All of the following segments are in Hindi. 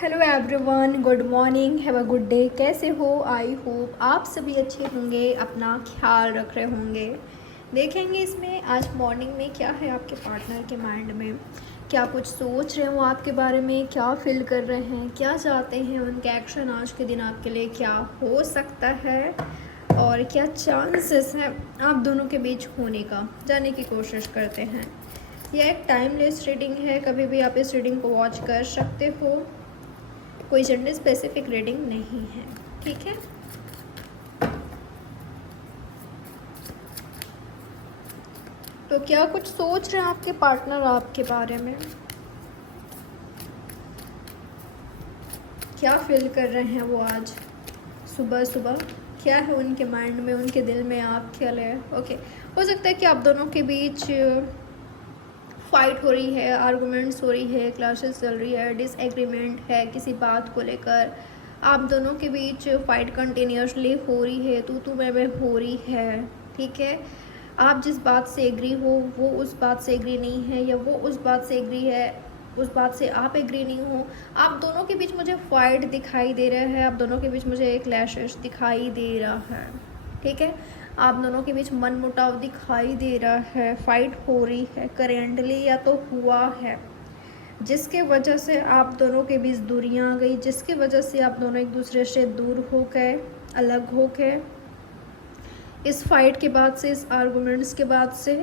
Hello everyone, good morning, have a good day. कैसे हो? आई होप आप सभी अच्छे होंगे, अपना ख्याल रख रहे होंगे। देखेंगे इसमें आज मॉर्निंग में क्या है आपके पार्टनर के माइंड में, क्या कुछ सोच रहे हैं वो आपके बारे में, क्या फील कर रहे हैं, क्या चाहते हैं, उनके एक्शन आज के दिन आपके लिए क्या हो सकता है और क्या चांसेस हैं आप दोनों के बीच होने का, जानने की कोशिश करते हैं। यह एक टाइमलेस रीडिंग है, कभी भी आप इस रीडिंग को वॉच कर सकते हो, कोई जेंडर स्पेसिफिक रीडिंग नहीं है, ठीक है। तो क्या कुछ सोच रहे हैं आपके पार्टनर आपके बारे में, क्या फील कर रहे हैं वो आज सुबह सुबह, क्या है उनके माइंड में, उनके दिल में आप क्या ले। ओके, हो सकता है कि आप दोनों के बीच फाइट हो रही है, आर्गूमेंट्स हो रही है, क्लैशेस चल रही है, डिसएग्रीमेंट है किसी बात को लेकर, आप दोनों के बीच फाइट कंटिन्यूसली हो रही है, तू मैं हो रही है, ठीक है। आप जिस बात से एग्री हो वो उस बात से एग्री नहीं है, या वो उस बात से एग्री है उस बात से आप एग्री नहीं हो। आप दोनों के बीच मुझे फाइट दिखाई दे रहा है, आप दोनों के बीच मुझे एक क्लैशेस दिखाई दे रहा है, ठीक है। आप दोनों के बीच मन मुटाव दिखाई दे रहा है, फाइट हो रही है करेंटली या तो हुआ है, जिसके वजह से आप दोनों के बीच दूरियां आ गई, जिसकी वजह से आप दोनों एक दूसरे से दूर हो गए, अलग हो गए इस फाइट के बाद से, इस आर्गूमेंट्स के बाद से।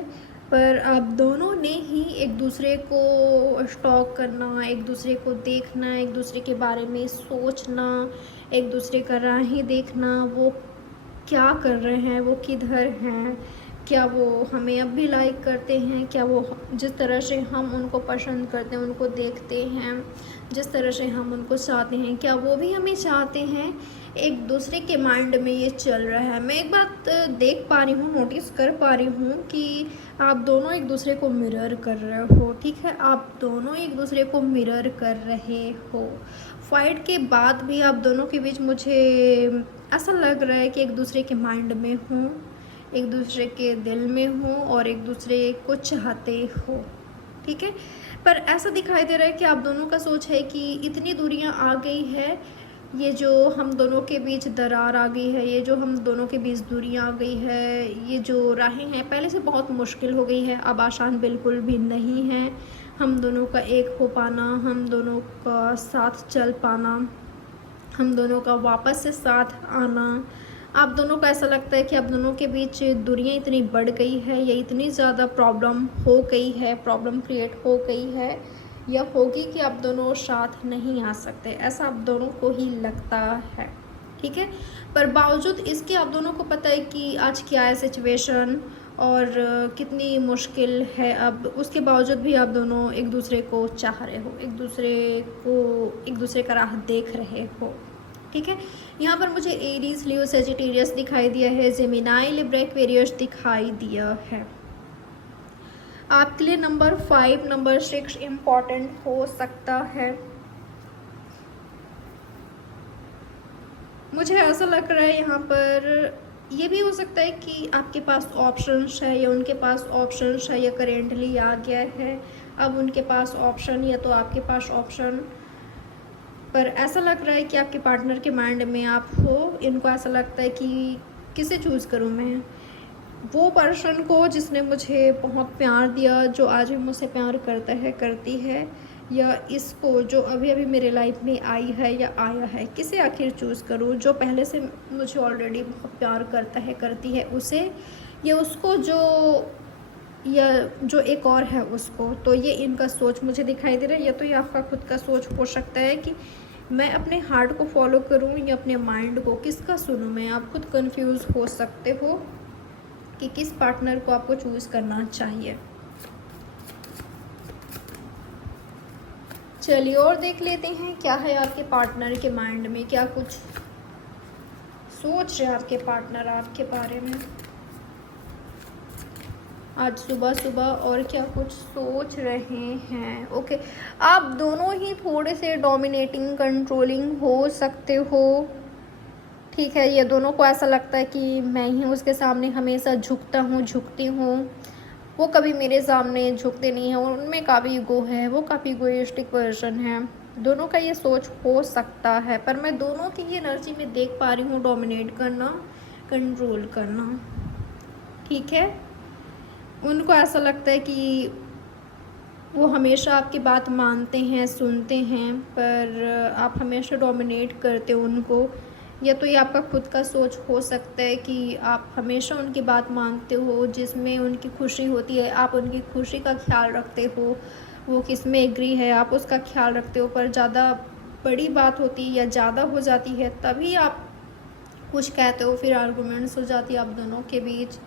पर आप दोनों ने ही एक दूसरे को स्टॉक करना, एक दूसरे को देखना, एक दूसरे के बारे में सोचना, एक दूसरे का राहें देखना, वो क्या कर रहे हैं, वो किधर हैं, क्या वो हमें अब भी लाइक करते हैं, क्या वो जिस तरह से हम उनको पसंद करते हैं, उनको देखते हैं, जिस तरह से हम उनको चाहते हैं, क्या वो भी हमें चाहते हैं। एक दूसरे के माइंड में ये चल रहा है। मैं एक बात देख पा रही हूँ, नोटिस कर पा रही हूँ कि आप दोनों एक दूसरे को मिरर कर रहे हो, ठीक है। आप दोनों एक दूसरे को मिरर कर रहे हो। फाइट के बाद भी आप दोनों के बीच मुझे ऐसा लग रहा है कि एक दूसरे के माइंड में हूँ, एक दूसरे के दिल में हूँ और एक दूसरे को चाहते हो, ठीक है। पर ऐसा दिखाई दे रहा है कि आप दोनों का सोच है कि इतनी दूरियां आ गई है, ये जो हम दोनों के बीच दरार आ गई है, ये जो हम दोनों के बीच दूरियां आ गई है, ये जो राहें हैं पहले से बहुत मुश्किल हो गई है, अब आसान बिल्कुल भी नहीं है। हम दोनों का एक हो पाना, हम दोनों का साथ चल पाना, हम दोनों का वापस से साथ आना, आप दोनों को ऐसा लगता है कि आप दोनों के बीच दूरियां इतनी बढ़ गई है, या इतनी ज़्यादा प्रॉब्लम हो गई है, प्रॉब्लम क्रिएट हो गई है या होगी कि आप दोनों साथ नहीं आ सकते, ऐसा आप दोनों को ही लगता है, ठीक है। पर बावजूद इसके आप दोनों को पता है कि आज क्या है सिचुएशन और कितनी मुश्किल है, अब उसके बावजूद भी आप दोनों एक दूसरे को चाह रहे हो, एक दूसरे का राह देख रहे हो, ठीक है। यहाँ पर मुझे एरीज, लियो, सेजिटेरियस दिखाई दिया है, जेमिनाई, लिब्रा, एक्वेरियस दिखाई दिया है। आपके लिए नंबर 5, नंबर 6 इम्पॉर्टेंट हो सकता है। मुझे ऐसा लग रहा है यहाँ पर ये भी हो सकता है कि आपके पास ऑप्शंस है या उनके पास ऑप्शंस है, या करेंटली आ गया है अब उनके पास ऑप्शन या तो आपके पास ऑप्शन। पर ऐसा लग रहा है कि आपके पार्टनर के माइंड में आप हो, इनको ऐसा लगता है कि किसे चूज़ करूँ मैं, वो पर्सन को जिसने मुझे बहुत प्यार दिया, जो आज भी मुझसे प्यार करता है, करती है, या इसको जो अभी अभी मेरे लाइफ में आई है या आया है, किसे आखिर चूज़ करूँ, जो पहले से मुझे ऑलरेडी बहुत प्यार करता है, करती है, उसे, या उसको या जो एक और है उसको। तो ये इनका सोच मुझे दिखाई दे रहा है, या तो ये आपका खुद का सोच हो सकता है कि मैं अपने हार्ट को फॉलो करूं या अपने माइंड को, किसका सुनूं मैं। आप खुद कंफ्यूज हो सकते हो कि किस पार्टनर को आपको चूज़ करना चाहिए। चलिए और देख लेते हैं क्या है आपके पार्टनर के माइंड में, क्या कुछ सोच रहे हैं आपके पार्टनर आपके बारे में आज सुबह सुबह, और क्या कुछ सोच रहे हैं। ओके, आप दोनों ही थोड़े से डोमिनेटिंग, कंट्रोलिंग हो सकते हो, ठीक है। ये दोनों को ऐसा लगता है कि मैं ही उसके सामने हमेशा झुकता हूँ, झुकती हूँ, वो कभी मेरे सामने झुकते नहीं हैं, उनमें काफ़ी ईगो है, वो काफ़ी इगोइस्टिक पर्सन है। दोनों का ये सोच हो सकता है, पर मैं दोनों की ही एनर्जी में देख पा रही हूँ डोमिनेट करना, कंट्रोल करना। ठीक है, उनको ऐसा लगता है कि वो हमेशा आपकी बात मानते हैं, सुनते हैं, पर आप हमेशा डोमिनेट करते हो उनको। या तो ये आपका खुद का सोच हो सकता है कि आप हमेशा उनकी बात मानते हो, जिसमें उनकी खुशी होती है आप उनकी खुशी का ख्याल रखते हो, वो किस में एग्री है आप उसका ख्याल रखते हो, पर ज़्यादा बड़ी बात होती है या ज़्यादा हो जाती है तभी आप कुछ कहते हो, फिर आर्गूमेंट्स हो जाती है आप दोनों के बीच।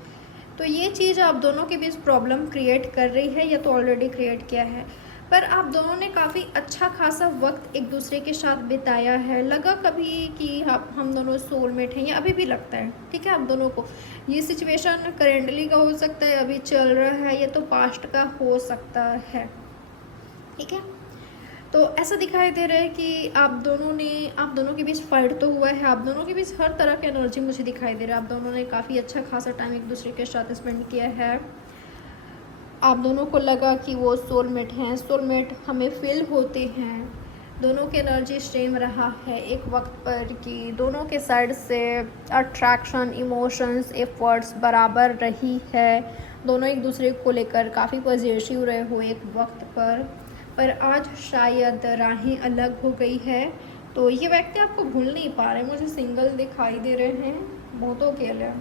तो ये चीज़ आप दोनों के बीच प्रॉब्लम क्रिएट कर रही है या तो ऑलरेडी क्रिएट किया है। पर आप दोनों ने काफ़ी अच्छा खासा वक्त एक दूसरे के साथ बिताया है, लगा कभी कि हम दोनों सोलमेट हैं, या अभी भी लगता है? ठीक है, आप दोनों को ये सिचुएशन करेंटली का हो सकता है, अभी चल रहा है, या तो पास्ट का हो सकता है। ठीक है, तो ऐसा दिखाई दे रहा है कि आप दोनों के बीच फाइट तो हुआ है, आप दोनों के बीच हर तरह की एनर्जी मुझे दिखाई दे रहा है। आप दोनों ने काफ़ी अच्छा खासा टाइम एक दूसरे के साथ स्पेंड किया है। आप दोनों को लगा कि वो सोलमेट हैं, सोलमेट हमें फील होते हैं। दोनों की एनर्जी सेम रहा है एक वक्त पर कि दोनों के साइड से अट्रैक्शन, इमोशंस, एफर्ट्स बराबर रही है। दोनों एक दूसरे को लेकर काफ़ी पॉजिटिव रहे हो एक वक्त पर आज शायद राहें अलग हो गई है। तो ये व्यक्ति आपको भूल नहीं पा रहे, मुझे सिंगल दिखाई दे रहे हैं बहुतों के लिए।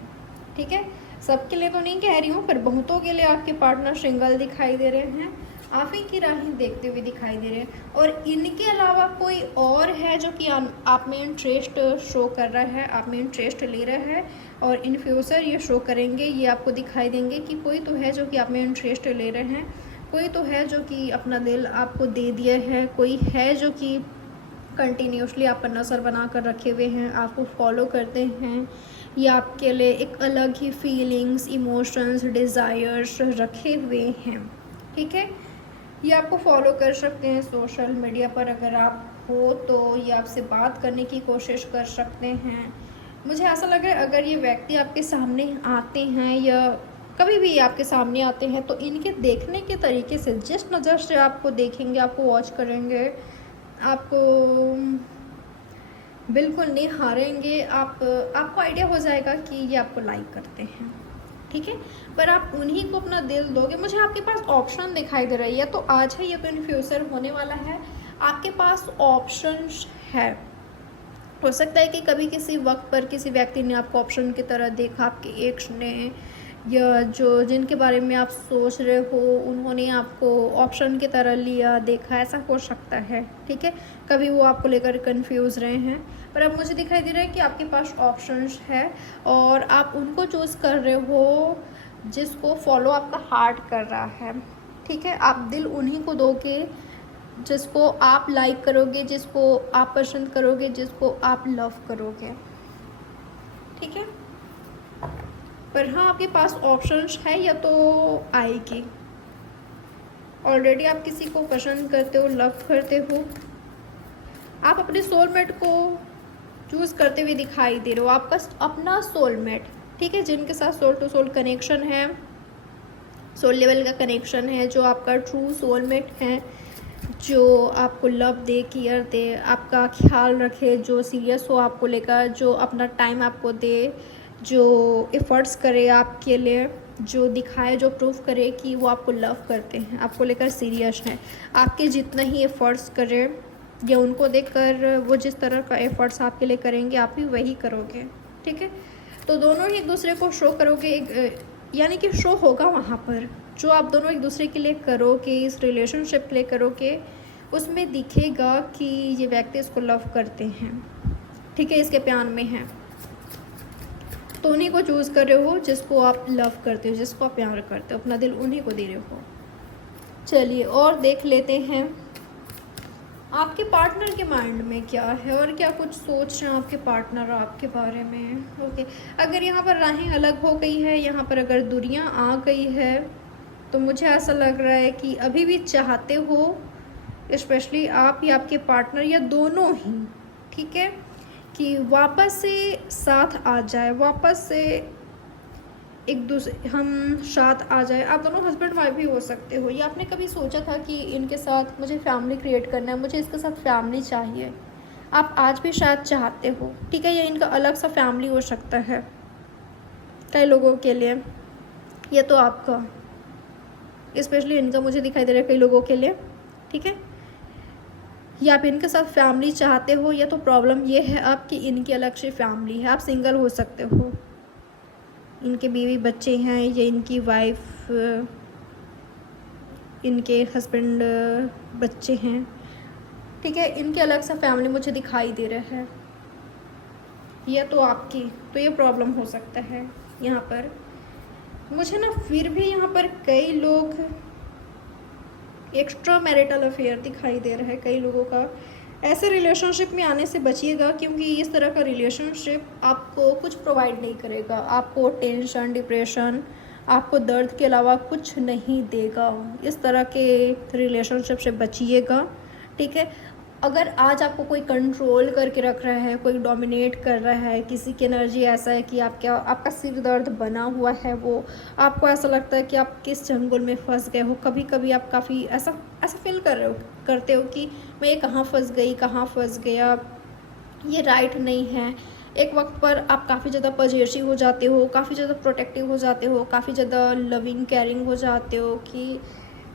ठीक है, सबके लिए तो नहीं कह रही हूँ, पर बहुतों के लिए आपके पार्टनर सिंगल दिखाई दे रहे हैं, आप ही की राहें देखते हुए दिखाई दे रहे हैं। और इनके अलावा कोई और है जो कि आप में इंटरेस्ट शो कर रहा है, आप में इंटरेस्ट ले रहा है, और इन फ्यूचर ये शो करेंगे, ये आपको दिखाई देंगे कि कोई तो है जो कि आप में इंटरेस्ट ले रहे हैं, कोई तो है जो कि अपना दिल आपको दे दिया है, कोई है जो कि कंटिन्यूसली आप पर नज़र बना कर रखे हुए हैं, आपको फॉलो करते हैं, या आपके लिए एक अलग ही फीलिंग्स, इमोशंस, डिज़ायर्स रखे हुए हैं। ठीक है, ये आपको फॉलो कर सकते हैं सोशल मीडिया पर अगर आप हो तो, ये आपसे बात करने की कोशिश कर सकते हैं। मुझे ऐसा लग रहा है अगर ये व्यक्ति आपके सामने आते हैं या कभी भी आपके सामने आते हैं तो इनके देखने के तरीके से, जिस नज़र से आपको देखेंगे, आपको वॉच करेंगे, आपको बिल्कुल नहीं हारेंगे, आपको आइडिया हो जाएगा कि ये आपको लाइक करते हैं। ठीक है, पर आप उन्हीं को अपना दिल दोगे। मुझे आपके पास ऑप्शन दिखाई दे रही है, तो आज है या तो इन फ्यूचर होने वाला है, आपके पास ऑप्शंस है। हो सकता है कि कभी किसी वक्त पर किसी व्यक्ति ने आपको ऑप्शन की तरह देखा, आपके एक्स ने, या जो जिनके बारे में आप सोच रहे हो उन्होंने आपको ऑप्शन की तरह लिया, देखा, ऐसा हो सकता है। ठीक है, कभी वो आपको लेकर कंफ्यूज रहे हैं, पर अब मुझे दिखाई दे रहा है कि आपके पास ऑप्शंस है और आप उनको चूज़ कर रहे हो जिसको फॉलो आपका हार्ट कर रहा है। ठीक है, आप दिल उन्हीं को दोगे जिसको आप लाइक करोगे, जिसको आप पसंद करोगे, जिसको आप लव करोगे। ठीक है, पर हाँ, आपके पास ऑप्शंस है या तो आएगी। ऑलरेडी आप किसी को पसंद करते हो, लव करते हो, आप अपने सोलमेट को चूज़ करते हुए दिखाई दे रहे हो, आपका अपना सोलमेट। ठीक है, जिनके साथ सोल टू सोल कनेक्शन है, सोल लेवल का कनेक्शन है, जो आपका ट्रू सोलमेट है, जो आपको लव दे, केयर दे, आपका ख्याल रखे, जो सीरियस हो आपको लेकर, जो अपना टाइम आपको दे, जो एफ़र्ट्स करे आपके लिए, जो दिखाए, जो प्रूफ करे कि वो आपको लव करते हैं, आपको लेकर सीरियस हैं। आपके जितना ही एफ़र्ट्स करे या उनको देखकर वो जिस तरह का एफ़र्ट्स आपके लिए करेंगे, आप भी वही करोगे। ठीक है, तो दोनों ही एक दूसरे को शो करोगे, यानी कि शो होगा वहाँ पर जो आप दोनों एक दूसरे के लिए करोगे, इस रिलेशनशिप के लिए करोगे, उसमें दिखेगा कि ये व्यक्ति इसको लव करते हैं। ठीक है, इसके प्यार में हैं, तो उन्हीं को चूज़ कर रहे हो जिसको आप लव करते हो, जिसको आप प्यार करते हो, अपना दिल उन्हीं को दे रहे हो। चलिए और देख लेते हैं आपके पार्टनर के माइंड में क्या है और क्या कुछ सोच रहे हैं आपके पार्टनर आपके बारे में। ओके, अगर यहाँ पर राहें अलग हो गई है, यहाँ पर अगर दूरियाँ आ गई है, तो मुझे ऐसा लग रहा है कि अभी भी चाहते हो, स्पेशली आप या आपके पार्टनर या दोनों ही, ठीक है, कि वापस से साथ आ जाए, वापस से एक दूसरे हम साथ आ जाए। आप दोनों हस्बैंड वाइफ भी हो सकते हो, या आपने कभी सोचा था कि इनके साथ मुझे फैमिली क्रिएट करना है, मुझे इसके साथ फैमिली चाहिए। आप आज भी शायद चाहते हो, ठीक है। या इनका अलग सा फैमिली हो सकता है कई लोगों के लिए, ये तो आपका स्पेशली इनका मुझे दिखाई दे रहा है कई लोगों के लिए, ठीक है। या आप इनके साथ फैमिली चाहते हो, या तो प्रॉब्लम ये है आपकी इनकी अलग से फैमिली है। आप सिंगल हो सकते हो, इनके बीवी बच्चे हैं, या इनकी वाइफ, इनके हस्बैंड, बच्चे हैं, ठीक है। इनके अलग सा फैमिली मुझे दिखाई दे रहा है, या तो आपकी, तो ये प्रॉब्लम हो सकता है यहाँ पर मुझे ना। फिर भी यहाँ पर कई लोग एक्स्ट्रा मैरिटल अफेयर दिखाई दे रहा है कई लोगों का। ऐसे रिलेशनशिप में आने से बचिएगा, क्योंकि इस तरह का रिलेशनशिप आपको कुछ प्रोवाइड नहीं करेगा। आपको टेंशन, डिप्रेशन, आपको दर्द के अलावा कुछ नहीं देगा। इस तरह के रिलेशनशिप से बचिएगा, ठीक है। अगर आज आपको कोई कंट्रोल करके रख रहा है, कोई डोमिनेट कर रहा है, किसी की एनर्जी ऐसा है कि आपका सिर दर्द बना हुआ है, वो आपको ऐसा लगता है कि आप किस जंगल में फंस गए हो। कभी कभी आप काफ़ी ऐसा फील करते हो कि मैं ये कहाँ फंस गई, कहाँ फंस गया, ये राइट नहीं है। एक वक्त पर आप काफ़ी ज़्यादा पजेसिव हो जाते हो, काफ़ी ज़्यादा प्रोटेक्टिव हो जाते हो, काफ़ी ज़्यादा लविंग केयरिंग हो जाते हो कि,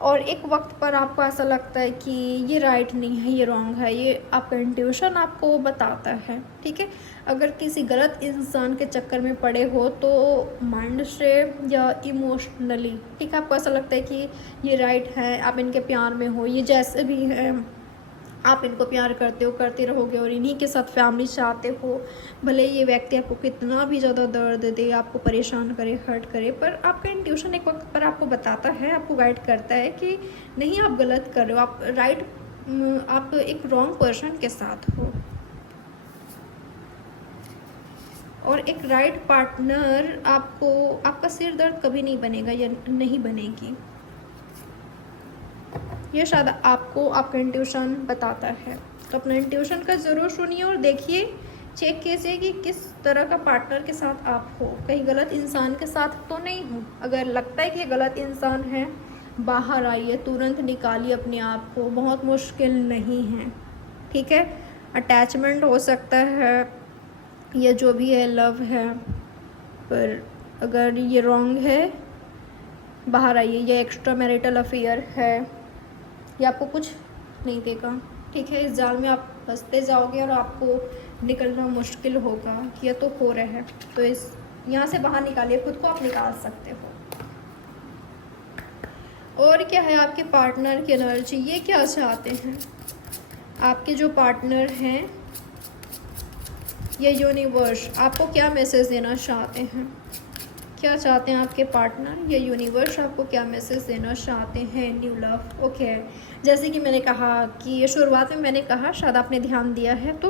और एक वक्त पर आपको ऐसा लगता है कि ये राइट नहीं है, ये रॉन्ग है। ये आपका इंट्यूशन आपको बताता है, ठीक है। अगर किसी गलत इंसान के चक्कर में पड़े हो तो माइंड से या इमोशनली, ठीक है, आपको ऐसा लगता है कि ये राइट है, आप इनके प्यार में हो, ये जैसे भी है आप इनको प्यार करते हो, करते रहोगे, और इन्हीं के साथ फैमिली चाहते हो। भले ये व्यक्ति आपको कितना भी ज़्यादा दर्द दे, आपको परेशान करे, हर्ट करे, पर आपका इंट्यूशन एक वक्त पर आपको बताता है, आपको गाइड करता है कि नहीं, आप गलत कर रहे हो, आप राइट, आप एक रॉन्ग पर्सन के साथ हो। और एक राइट पार्टनर आपको, आपका सिर दर्द कभी नहीं बनेगा या नहीं बनेगी, ये शायद आपको आपका इंट्यूशन बताता है। तो अपना इंट्यूशन का ज़रूर सुनिए और देखिए, चेक कीजिए कि किस तरह का पार्टनर के साथ आप हो, कहीं गलत इंसान के साथ तो नहीं हो। अगर लगता है कि गलत इंसान है, बाहर आइए, तुरंत निकालिए अपने आप को, बहुत मुश्किल नहीं है, ठीक है। अटैचमेंट हो सकता है, या जो भी है लव है, पर अगर ये रॉन्ग है, बाहर आइए। ये एक्स्ट्रा मैरिटल अफेयर है, ये आपको कुछ नहीं देगा, ठीक है। इस जाल में आप फंसते जाओगे और आपको निकलना मुश्किल होगा। ये तो हो रहा है, तो इस यहाँ से बाहर निकालिए, खुद को आप निकाल सकते हो। और क्या है आपके पार्टनर की एनर्जी, ये क्या चाहते हैं आपके जो पार्टनर हैं, ये यूनिवर्स आपको क्या मैसेज देना चाहते हैं, क्या चाहते हैं आपके पार्टनर, ये यूनिवर्स आपको क्या मैसेज देना चाहते हैं। New love, okay. जैसे कि मैंने कहा कि ये शुरुआत में मैंने कहा, शायद आपने ध्यान दिया है तो,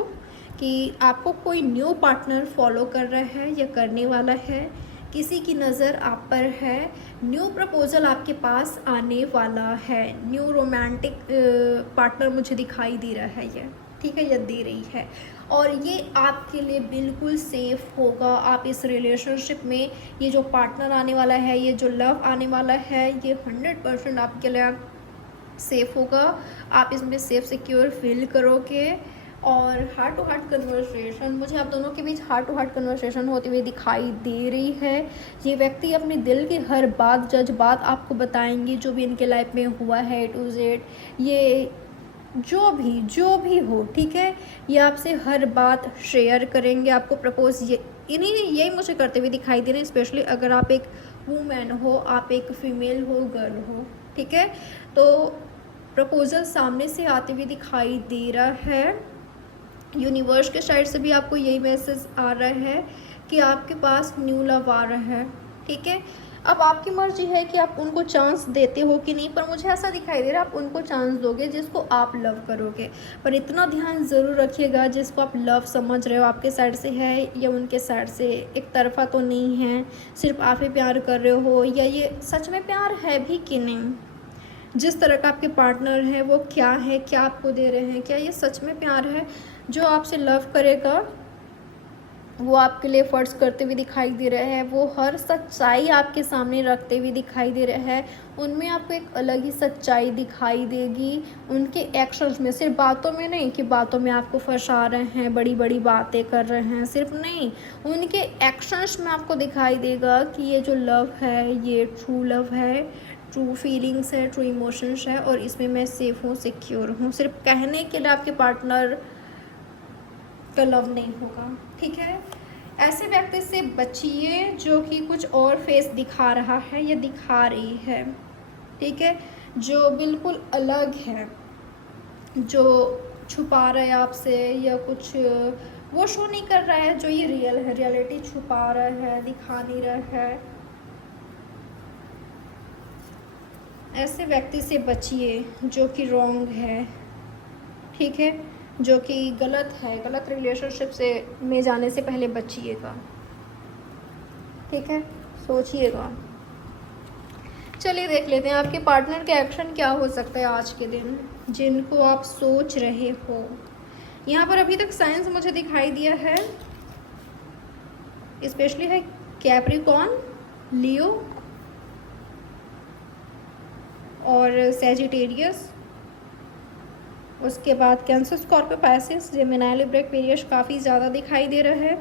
कि आपको कोई न्यू पार्टनर फॉलो कर रहा है या करने वाला है, किसी की नज़र आप पर है, न्यू प्रपोजल आपके पास आने वाला है, न्यू रोमांटिक पार्टनर मुझे दिखाई दे रहा है ये, ठीक है, ये दे रही है। और ये आपके लिए बिल्कुल सेफ़ होगा। आप इस रिलेशनशिप में, ये जो पार्टनर आने वाला है, ये जो लव आने वाला है, ये 100% आपके लिए सेफ़ होगा। आप इसमें सेफ सिक्योर फील करोगे। और हार्ट टू हार्ट कन्वर्सेशन, मुझे आप दोनों के बीच हार्ट टू हार्ट कन्वर्सेशन होती हुई दिखाई दे रही है। ये व्यक्ति अपने दिल की हर बात, जज्बात आपको बताएंगे, जो भी इनके लाइफ में हुआ है A to Z, ये जो भी हो, ठीक है। ये आपसे हर बात शेयर करेंगे, आपको प्रपोज ये इन्हीं यही मुझे करते हुए दिखाई दे रहे हैं। स्पेशली अगर आप एक वूमेन हो, आप एक फीमेल हो, गर्ल हो, ठीक है, तो प्रपोजल सामने से आते हुए दिखाई दे रहा है। यूनिवर्स के साइड से भी आपको यही मैसेज आ रहा है कि आपके पास न्यू लव आ रहा है, ठीक है। अब आपकी मर्जी है कि आप उनको चांस देते हो कि नहीं, पर मुझे ऐसा दिखाई दे रहा है आप उनको चांस दोगे जिसको आप लव करोगे। पर इतना ध्यान ज़रूर रखिएगा, जिसको आप लव समझ रहे हो आपके साइड से है या उनके साइड से, एक तरफा तो नहीं है, सिर्फ आप ही प्यार कर रहे हो, या ये सच में प्यार है भी कि नहीं। जिस तरह का आपके पार्टनर है वो क्या है, क्या आपको दे रहे हैं, क्या ये सच में प्यार है। जो आपसे लव करेगा वो आपके लिए एफर्ट्स करते हुए दिखाई दे रहे हैं, वो हर सच्चाई आपके सामने रखते हुए दिखाई दे रहे हैं। उनमें आपको एक अलग ही सच्चाई दिखाई देगी उनके एक्शंस में, सिर्फ बातों में नहीं कि बातों में आपको फंसा रहे हैं, बड़ी बड़ी बातें कर रहे हैं, सिर्फ नहीं, उनके एक्शंस में आपको दिखाई देगा कि ये जो लव है ये ट्रू लव है, ट्रू फीलिंग्स है, ट्रू इमोशंस है, और इसमें मैं सेफ हूँ, सिक्योर हूँ। सिर्फ कहने के लिए आपके पार्टनर का लव नहीं होगा, ठीक है। ऐसे व्यक्ति से बचिए जो कि कुछ और फेस दिखा रहा है या दिखा रही है, ठीक है, जो बिल्कुल अलग है, जो छुपा रहा है आपसे या कुछ वो शो नहीं कर रहा है जो ये रियल है, रियलिटी छुपा रहा है, दिखा नहीं रहा है। ऐसे व्यक्ति से बचिए जो कि रॉन्ग है, ठीक है, जो कि गलत है, गलत रिलेशनशिप से में जाने से पहले बचिएगा, ठीक है, सोचिएगा। चलिए देख लेते हैं आपके पार्टनर का एक्शन क्या हो सकता है आज के दिन, जिनको आप सोच रहे हो। यहाँ पर अभी तक साइंस मुझे दिखाई दिया है, स्पेशली है कैप्रिकॉर्न, लियो और सैजिटेरियस। उसके बाद cancer, Scorpio, Pisces, Gemini, Libra, Aquarius काफ़ी ज़्यादा दिखाई दे रहा है।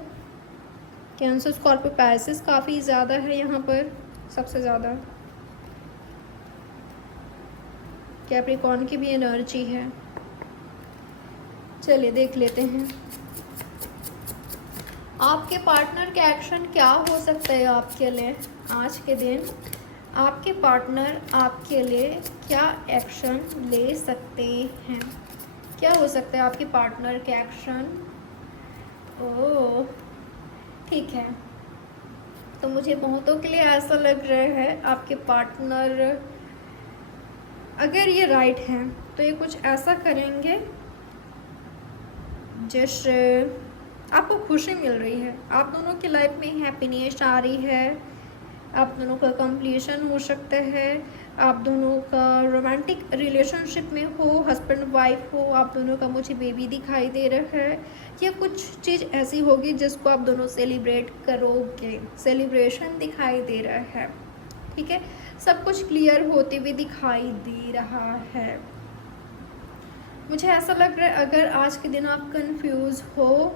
कैंसर, स्कॉर्पियो, पाइसेस काफ़ी ज़्यादा है यहाँ पर, सबसे ज़्यादा। कैप्रिकॉर्न की भी एनर्जी है। चलिए देख लेते हैं आपके पार्टनर के एक्शन क्या हो सकता है आपके लिए आज के दिन। आपके पार्टनर आपके लिए क्या एक्शन ले सकते हैं, क्या हो सकता है आपके पार्टनर के एक्शन। ओह ठीक है, तो मुझे बहुतों के लिए ऐसा लग रहा है आपके पार्टनर अगर ये राइट हैं तो ये कुछ ऐसा करेंगे जिससे आपको खुशी मिल रही है, आप दोनों की लाइफ में हैप्पीनेस आ रही है, आप दोनों का कंप्लीशन हो सकता है, आप दोनों का रोमांटिक रिलेशनशिप में हो, हस्बैंड वाइफ हो, आप दोनों का मुझे बेबी दिखाई दे रहा है, या कुछ चीज़ ऐसी होगी जिसको आप दोनों सेलिब्रेट करोगे, सेलिब्रेशन दिखाई दे रहा है, ठीक है, सब कुछ क्लियर होते हुए दिखाई दे रहा है। मुझे ऐसा लग रहा है अगर आज के दिन आप कंफ्यूज हो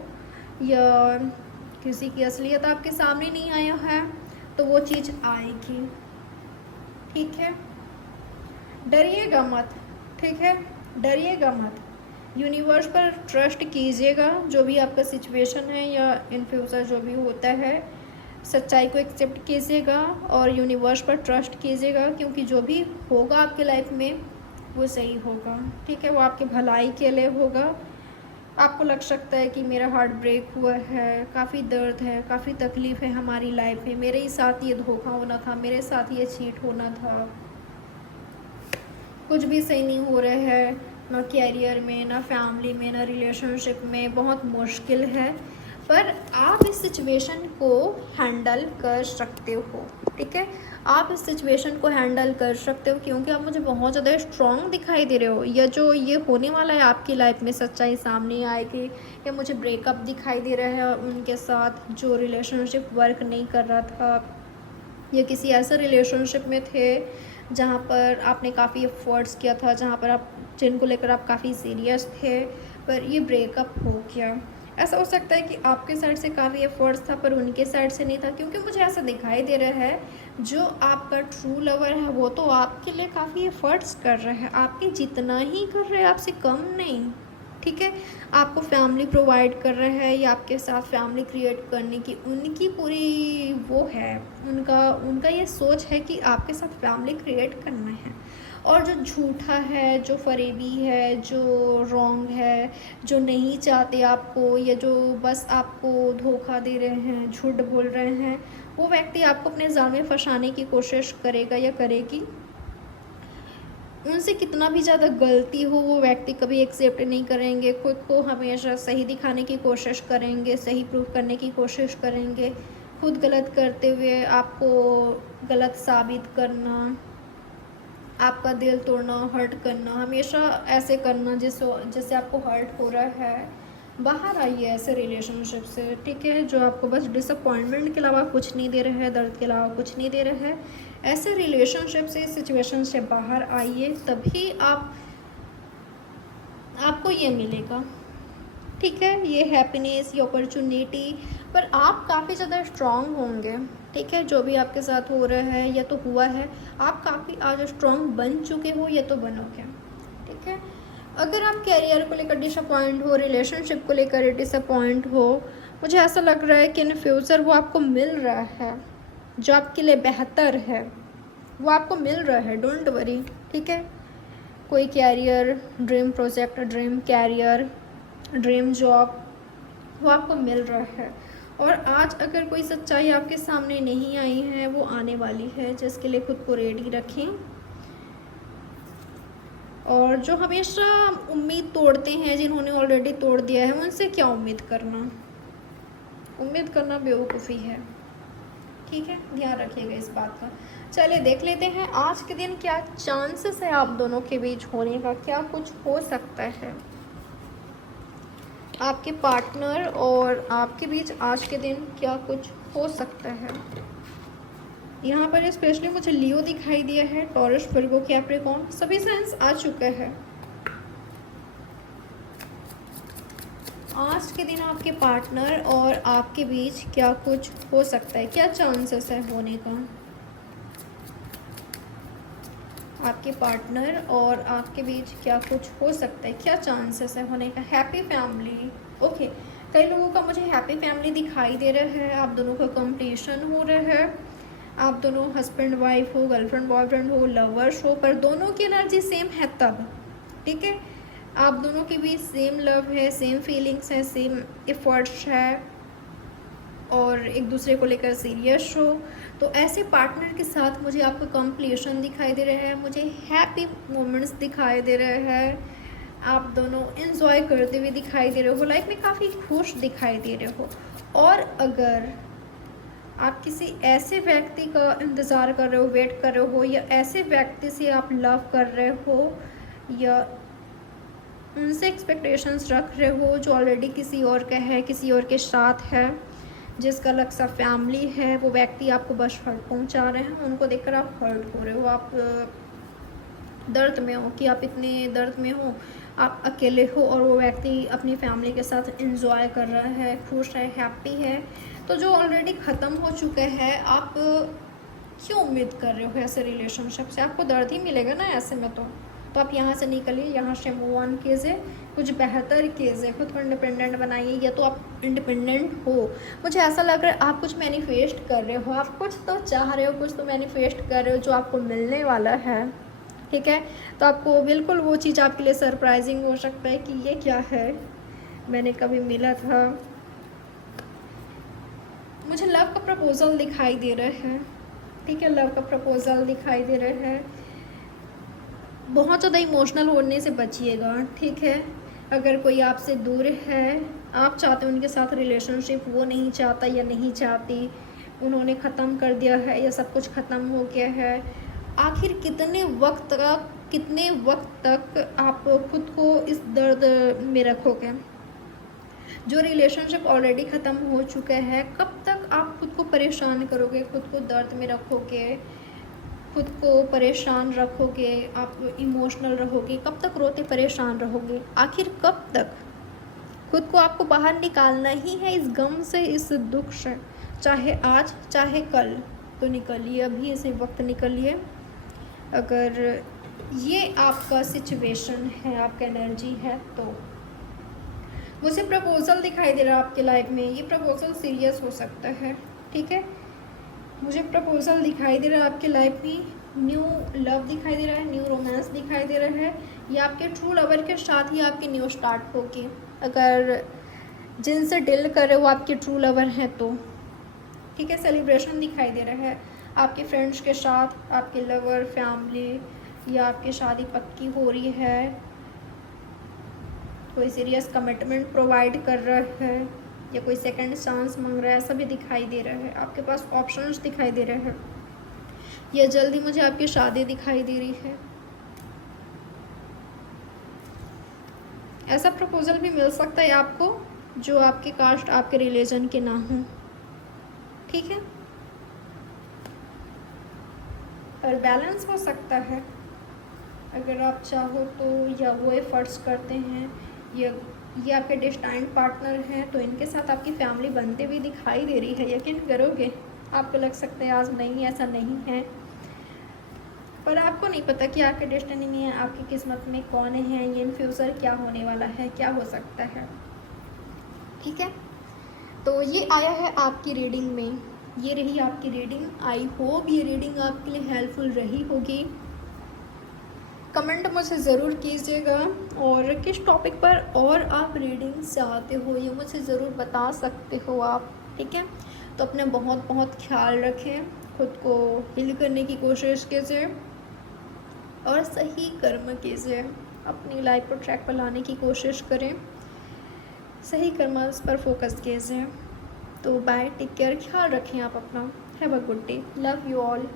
या किसी की असलियत आपके सामने नहीं आया है तो वो चीज़ आएगी, ठीक है, डरिएगा मत, ठीक है, डरिएगा मत, यूनिवर्स पर ट्रस्ट कीजिएगा, जो भी आपका सिचुएशन है या इन फ्यूचर जो भी होता है सच्चाई को एक्सेप्ट कीजिएगा और यूनिवर्स पर ट्रस्ट कीजिएगा, क्योंकि जो भी होगा आपके लाइफ में वो सही होगा, ठीक है, वो आपके भलाई के लिए होगा। आपको लग सकता है कि मेरा हार्ट ब्रेक हुआ है, काफ़ी दर्द है, काफ़ी तकलीफ़ है हमारी लाइफ में, मेरे ही साथ ये धोखा होना था, मेरे साथ ये चीट होना था, कुछ भी सही नहीं हो रहा है, ना कैरियर में, ना फैमिली में, ना रिलेशनशिप में, बहुत मुश्किल है, पर आप इस सिचुएशन को हैंडल कर सकते हो, ठीक है, आप इस सिचुएशन को हैंडल कर सकते हो क्योंकि आप मुझे बहुत ज़्यादा स्ट्रॉन्ग दिखाई दे रहे हो, या जो ये होने वाला है आपकी लाइफ में सच्चाई सामने आएगी, या मुझे ब्रेकअप दिखाई दे रहा है उनके साथ जो रिलेशनशिप वर्क नहीं कर रहा था, या किसी ऐसे रिलेशनशिप में थे जहाँ पर आपने काफ़ी एफर्ट्स किया था, जहाँ पर आप जिनको लेकर आप काफ़ी सीरियस थे, पर ये ब्रेकअप हो गया। ऐसा हो सकता है कि आपके साइड से काफ़ी एफर्ट्स था पर उनके साइड से नहीं था, क्योंकि मुझे ऐसा दिखाई दे रहा है जो आपका ट्रू लवर है वो तो आपके लिए काफ़ी एफर्ट्स कर रहा है, आपके जितना ही कर रहा है, आपसे कम नहीं, ठीक है, आपको फैमिली प्रोवाइड कर रहा है या आपके साथ फैमिली क्रिएट करने की उनकी पूरी वो है, उनका ये सोच है कि आपके साथ फैमिली क्रिएट करना है। और जो झूठा है, जो फरेबी है, जो रॉन्ग है, जो नहीं चाहते आपको, या जो बस आपको धोखा दे रहे हैं, झूठ बोल रहे हैं, वो व्यक्ति आपको अपने जाल में फंसाने की कोशिश करेगा या करेगी। उनसे कितना भी ज़्यादा गलती हो वो व्यक्ति कभी एक्सेप्ट नहीं करेंगे, खुद को हमेशा सही दिखाने की कोशिश करेंगे, सही प्रूव करने की कोशिश करेंगे, खुद गलत करते हुए आपको गलत साबित करना, आपका दिल तोड़ना, हर्ट करना, हमेशा ऐसे करना जिससे आपको हर्ट हो रहा है बाहर आइए ऐसे रिलेशनशिप से, ठीक है, जो आपको बस डिसअपॉइंटमेंट के अलावा कुछ नहीं दे रहा है, दर्द के अलावा कुछ नहीं दे रहा है। ऐसे रिलेशनशिप से, सिचुएशन से बाहर आइए, तभी आपको ये मिलेगा, ठीक है, ये हैप्पीनेस, ये अपॉर्चुनिटी। पर आप काफ़ी ज़्यादा स्ट्रांग होंगे, ठीक है, जो भी आपके साथ हो रहा है या तो हुआ है, आप काफ़ी आज स्ट्रांग बन चुके हो या तो बनोगे, ठीक है। अगर आप कैरियर को लेकर डिसअपॉइंट हो, रिलेशनशिप को लेकर डिसअपॉइंट हो, मुझे ऐसा लग रहा है कि इन फ्यूचर वो आपको मिल रहा है, जो आपके लिए बेहतर है वो आपको मिल रहा है, डोंट वरी, ठीक है। कोई career, dream project, dream career, dream job, वो आपको मिल रहा है। और आज अगर कोई सच्चाई आपके सामने नहीं आई है, वो आने वाली है, जिसके लिए खुद को रेडी रखें। और जो हमेशा उम्मीद तोड़ते हैं, जिन्होंने ऑलरेडी तोड़ दिया है, उनसे क्या उम्मीद करना, उम्मीद करना बेवकूफ़ी है, ठीक है, ध्यान रखिएगा इस बात का। चलिए देख लेते हैं आज के दिन क्या चांसेस है आप दोनों के बीच होने का, क्या कुछ हो सकता है आपके पार्टनर और आपके बीच आज के दिन क्या कुछ हो सकता है। यहाँ पर स्पेशली मुझे लियो दिखाई दिया है, टॉरस, वर्गो, कैप्रिकॉर्न, सभी साइंस आ चुका है। आज के दिन आपके पार्टनर और आपके बीच क्या कुछ हो सकता है, क्या चांसेस है होने का। आपके पार्टनर और आपके बीच क्या कुछ हो सकता है, क्या चांसेस है होने का। हैप्पी फैमिली, ओके, कई लोगों का मुझे हैप्पी फैमिली दिखाई दे रहा है, आप दोनों का कंप्लीशन हो रहा है, आप दोनों हस्बैंड वाइफ हो, गर्लफ्रेंड बॉयफ्रेंड हो, लवर्स हो, पर दोनों की एनर्जी सेम है तब, ठीक है, आप दोनों के बीच सेम लव है, सेम फीलिंग्स है, सेम एफर्ट्स है, और एक दूसरे को लेकर सीरियस हो, तो ऐसे पार्टनर के साथ मुझे आपको कंप्लीशन दिखाई दे रहा है, मुझे हैप्पी मोमेंट्स दिखाई दे रहे हैं, आप दोनों एंजॉय करते हुए दिखाई दे रहे हो, लाइफ में काफ़ी खुश दिखाई दे रहे हो। और अगर आप किसी ऐसे व्यक्ति का इंतज़ार कर रहे हो, वेट कर रहे हो, या ऐसे व्यक्ति से आप लव कर रहे हो, या उनसे एक्सपेक्टेशंस रख रहे हो जो ऑलरेडी किसी और का है, किसी और के साथ है, जिसका अलग सा फैमिली है, वो व्यक्ति आपको बस हर्ट पहुंचा रहे हैं, उनको देखकर आप हर्ट हो रहे हो, आप दर्द में हो कि आप इतने दर्द में हो, आप अकेले हो, और वो व्यक्ति अपनी फैमिली के साथ एंजॉय कर रहा है, खुश है, हैप्पी है। तो जो ऑलरेडी ख़त्म हो चुका है, आप क्यों उम्मीद कर रहे हो ऐसे रिलेशनशिप से, आपको दर्द ही मिलेगा ना ऐसे में। तो आप यहाँ से निकलिए, यहाँ से मूव ऑन कीजिए, कुछ बेहतर कीजिए, खुद को इंडिपेंडेंट बनाइए, या तो आप इंडिपेंडेंट हो। मुझे ऐसा लग रहा है आप कुछ मैनिफेस्ट कर रहे हो, आप कुछ तो चाह रहे हो, कुछ तो मैनिफेस्ट कर रहे हो जो आपको मिलने वाला है, ठीक है। तो आपको बिल्कुल वो चीज़ आपके लिए सरप्राइजिंग हो सकता है कि ये क्या है, मैंने कभी मिला था। मुझे लव का प्रपोज़ल दिखाई दे रहा है, ठीक है, लव का प्रपोज़ल दिखाई दे रहा है। बहुत ज़्यादा इमोशनल होने से बचिएगा, ठीक है। अगर कोई आपसे दूर है, आप चाहते हो उनके साथ रिलेशनशिप, वो नहीं चाहता या नहीं चाहती, उन्होंने ख़त्म कर दिया है या सब कुछ ख़त्म हो गया है, आखिर कितने वक्त तक आप खुद को इस दर्द में रखोगे। जो रिलेशनशिप ऑलरेडी ख़त्म हो चुका है, कब तक आप खुद को परेशान करोगे, खुद को दर्द में रखोगे, खुद को परेशान रखोगे, आप इमोशनल रहोगे, कब तक रोते परेशान रहोगे, आखिर कब तक। खुद को आपको बाहर निकालना ही है इस गम से, इस दुख से, चाहे आज चाहे कल, तो निकलिए, अभी इसी वक्त निकलिए। अगर ये आपका सिचुएशन है, आपका एनर्जी है, तो मुझे प्रपोज़ल दिखाई दे रहा है आपके लाइफ में, ये प्रपोज़ल सीरियस हो सकता है, ठीक है। मुझे प्रपोज़ल दिखाई दे रहा है आपके लाइफ में, न्यू लव दिखाई दे रहा है, न्यू रोमांस दिखाई दे रहा है, ये आपके ट्रू लवर के साथ ही आपकी न्यू स्टार्ट होगी। अगर जिनसे डील कर रहे हो आपके ट्रू लवर हैं तो, ठीक है। सेलिब्रेशन दिखाई दे रहा है आपके फ्रेंड्स के साथ, आपके लवर, फैमिली, या आपकी शादी पक्की हो रही है, कोई सीरियस कमिटमेंट प्रोवाइड कर रहा है, या कोई सेकंड चांस मांग रहा है, ऐसा भी दिखाई दे रहा है। आपके पास ऑप्शंस दिखाई दे रहे हैं, या जल्दी मुझे आपकी शादी दिखाई दे रही है। ऐसा प्रपोजल भी मिल सकता है आपको जो आपके कास्ट, आपके रिलीजन के ना हों, ठीक है। और बैलेंस हो सकता है अगर आप चाहो तो, या वो एफर्ट्स करते हैं, या ये आपके डेस्टाइन्ड पार्टनर हैं, तो इनके साथ आपकी फैमिली बनते हुए दिखाई दे रही है। यकीन करोगे, आपको लग सकता है आज नहीं, ऐसा नहीं है, पर आपको नहीं पता कि आपके डेस्टिनी में, आपकी किस्मत में कौन है, ये इन फ्यूचर क्या होने वाला है, क्या हो सकता है, ठीक है। तो ये आया है आपकी रीडिंग में, ये रही आपकी रीडिंग। आई होप ये रीडिंग आपके लिए हेल्पफुल रही होगी। कमेंट मुझे ज़रूर कीजिएगा, और किस टॉपिक पर और आप रीडिंग चाहते हो ये मुझे ज़रूर बता सकते हो आप, ठीक है। तो अपने बहुत बहुत ख्याल रखें, खुद को हील करने की कोशिश कीजिए और सही कर्म कीजिए, अपनी लाइफ को ट्रैक पर लाने की कोशिश करें, सही कर्म पर फोकस कीजिए। तो बाय, टेक केयर, ख्याल रखें आप अपना। Have a good day, love you all.